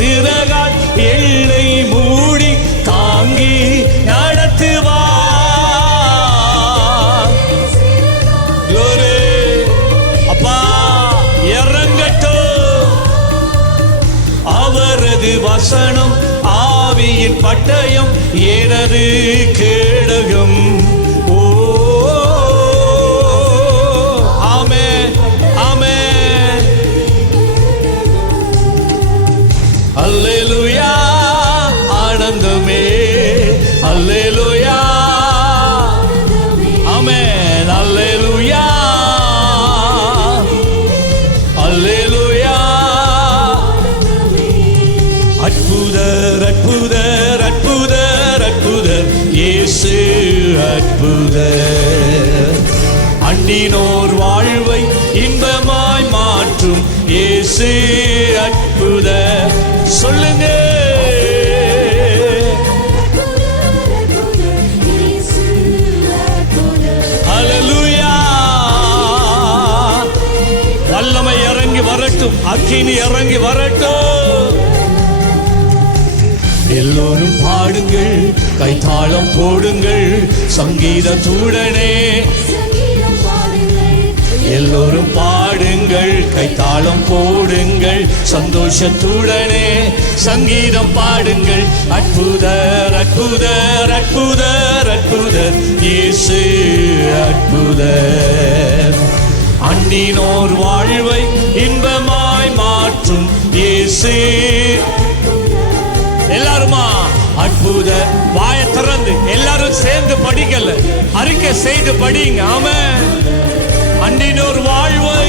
சிறகால் எல்லை மூடி தாங்கி நடத்துவார். அப்பா இறங்கட்டும். அவரது வசனம் ஆவியின் பட்டயம், எனது கேடகம். ஓ ஆமென் ஆமென். அல்லேலூயா ஆனந்தமே. அல்லேலூயா ஆமென். அல்லேலூயா அல்லேலூயா. அற்புதர் அற்புதர் அற்புதர் அற்புதர் இயேசு அற்புதர். அண்டினோர் வாழ்வை இன்பமாய் மாற்றும் இயேசு அற்புதர். சொல்லுங்க. ஹல்லேலூயா. வல்லமை இறங்கி வரட்டும், அக்கினி இறங்கி வரட்டும். எல்லோரும் பாடுங்கள், கைத்தாளம் போடுங்கள் சங்கீதத்துடனே. எல்லோரும் பாடுங்கள், கைத்தாளம் போடுங்கள் சந்தோஷத்துடனே. சங்கீதம் பாடுங்கள். அற்புதர் அற்புதர் அற்புதர் அற்புதர் இயேசு அற்புதர். அண்டினோர் வாழ்வை இன்பமாய் மாற்றும் இயேசு. எல்லாருமா அற்புதர். வாயை திறந்து எல்லாரும் சேர்ந்து படிக்கல, அறிக்கை செய்து படிங்க. ஆமென். அண்டினோர் வாழ்வை